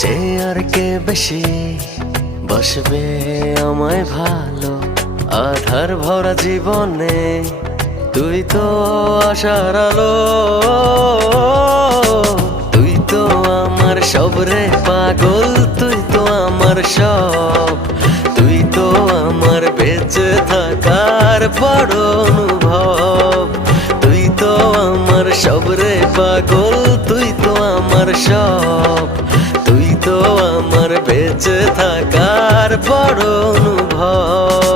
যে আর কে বেশি বসবে আমায় ভালো, আধার ভরা জীবনে তুই তো আশার আলো। তুই তো আমার সব রে পাগল, তুই তো আমার সব, তুই তো আমার বেঁচে থাকার বড় অনুভব। তুই তো আমার সব রে পাগল, তুই তো আমার সব, তুই তো আমার বেঁচে থাকার বড় অনুভব।